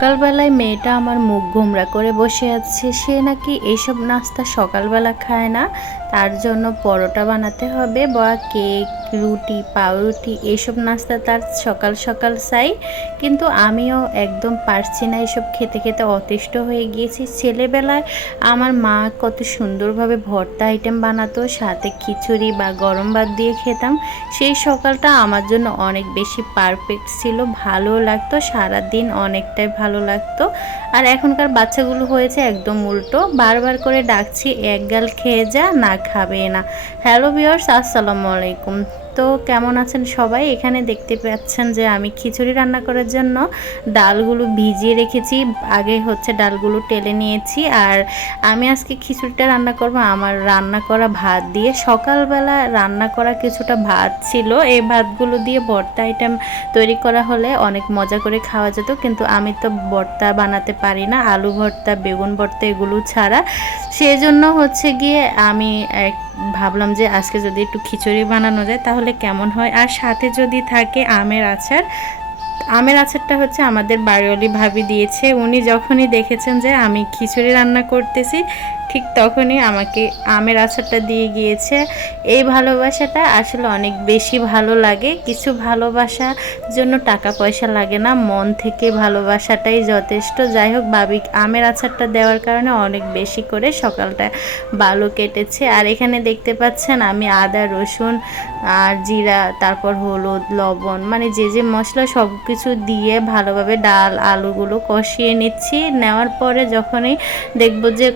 সকালবেলায় মেয়েটা আমার মুখ গোমরা করে বসে আছে। সে নাকি এইসব নাস্তা সকালবেলা খায় না। তার জন্য পরোটা বানাতে হবে বা কেক রুটি, পাউরুটি এইসব নাস্তা তার সকাল সকাল চাই। কিন্তু আমিও একদম পারছি না এসব খেতে খেতে অতিষ্ঠ হয়ে গিয়েছি। ছেলেবেলায় আমার মা কত সুন্দরভাবে ভর্তা আইটেম বানাতো, সাথে খিচুড়ি বা গরম ভাত দিয়ে খেতাম। সেই সকালটা আমার জন্য অনেক বেশি পারফেক্ট ছিল ভালো লাগতো সারা দিন অনেকটাই ভালো লাগতো। আর এখনকার বাচ্চাগুলো হয়েছে একদম উল্টো, বারবার করে ডাকছি, এক গাল খেয়ে যা, না খাবে না। হ্যালো বিয়ার্স আসসালামু আলাইকুম। তো কেমন আছেন সবাই? এখানে দেখতে পাচ্ছেন যে আমি খিচুড়ি রান্না করার জন্য ডালগুলো ভিজিয়ে রেখেছি। আগে হচ্ছে ডালগুলো টেলে নিয়েছি আর আমি আজকে খিচুড়িটা রান্না করব। আমার রান্না করা ভাত দিয়ে। সকালবেলা রান্না করা কিছুটা ভাত ছিল। এই ভাতগুলো দিয়ে ভর্তা আইটেম তৈরি করা হলে অনেক মজা করে খাওয়া যেত। কিন্তু আমি তো ভর্তা বানাতে পারি না। আলু ভর্তা, বেগুন ভর্তা এগুলো ছাড়া। সেই জন্য হচ্ছে গিয়ে আমি ভাবলাম যে আজকে যদি একটু খিচুড়ি বানানো যায় তাহলে কেমন হয়? আর সাথে যদি থাকে আমের আচার আমের আচারটা হচ্ছে আমাদের বাড়িওয়ালি ভাবি দিয়েছে। উনি যখনই দেখেছেন যে আমি খিচুড়ি রান্না করতেছি, ঠিক তখনই আমাকে আমের আচারটা দিয়ে গিয়েছে। এই ভালোবাসাটা আসলে অনেক বেশি ভালো লাগে। কিছু ভালোবাসার জন্য টাকা পয়সা লাগে না, মন থেকে ভালোবাসাটাই যথেষ্ট। যাই হোক বাবি আমের আচারটা দেওয়ার কারণে অনেক বেশি করে সকালটা ভালো কেটেছে। আর এখানে দেখতে পাচ্ছেন আমি আদা, রসুন আর জিরা, তারপর হলুদ, লবণ মানে যে যে মশলা সব কিছু দিয়ে ভালোভাবে ডাল, আলুগুলো কষিয়ে নিচ্ছি। নেওয়ার পরে যখনই দেখব যে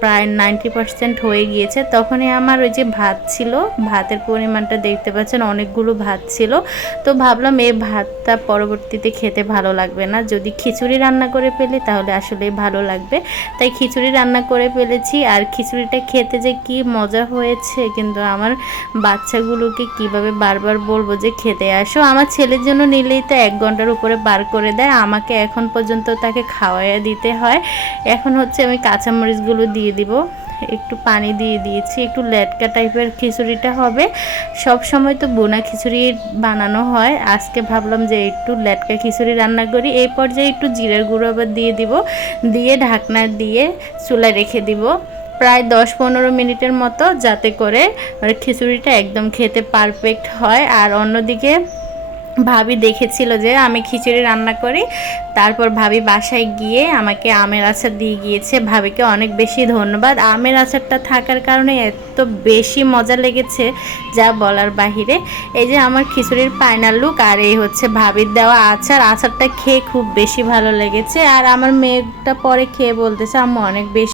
প্রায় নাইনটি পার্সেন্ট হয়ে গিয়েছে, তখনই আমার ওই যে ভাত ছিল, ভাতের পরিমাণটা দেখতে পাচ্ছেন, অনেকগুলো ভাত ছিল। তো ভাবলাম এই ভাতটা পরবর্তীতে খেতে ভালো লাগবে না। যদি খিচুড়ি রান্না করে ফেলি, তাহলে আসলে ভালো লাগবে। তাই খিচুড়ি রান্না করে ফেলেছি। আর খিচুড়িটা খেতে যে কি মজা হয়েছে, কিন্তু আমার বাচ্চাগুলোকে কীভাবে বারবার বলব যে, খেতে আসো। আমার ছেলের জন্য নিলেই তো এক ঘণ্টার উপরে বার করে দেয়। আমাকে এখন পর্যন্ত তাকে খাওয়াইয়া দিতে হয়। এখন হচ্ছে আমি কাঁচামরিচগুলো দিয়ে দিব। একটু পানি দিয়ে দিয়েছি। একটু লেটকা টাইপের খিচুড়িটা হবে। সব সময় তো বোনা খিচুড়ি বানানো হয়। আজকে ভাবলাম যে একটু লেটকা খিচুড়ি রান্না করি। এই পর্যায়ে একটু জিরের গুঁড়ো আবার দিয়ে দিব। দিয়ে ঢাকনা দিয়ে চুলায় রেখে দিব। প্রায় দশ পনেরো মিনিটের মতো যাতে করে খিচুড়িটা একদম খেতে পারফেক্ট হয়। আর অন্যদিকে ভাবি দেখেছিল যে আমি খিচুড়ি রান্না করি। তারপর ভাবি বাসায় গিয়ে আমাকে আমের আচার দিয়ে গিয়েছে। ভাবিকে অনেক বেশি ধন্যবাদ। আমের আচারটা থাকার কারণে এত বেশি মজা লেগেছে যা বলার বাহিরে। এই যে আমার খিচুড়ির ফাইনাল লুক আর এই হচ্ছে ভাবির দেওয়া আচার। আচারটা খেয়ে খুব বেশি ভালো লেগেছে। আর আমার মেয়েটা পরে খেয়ে বলতেছে আমি অনেক বেশি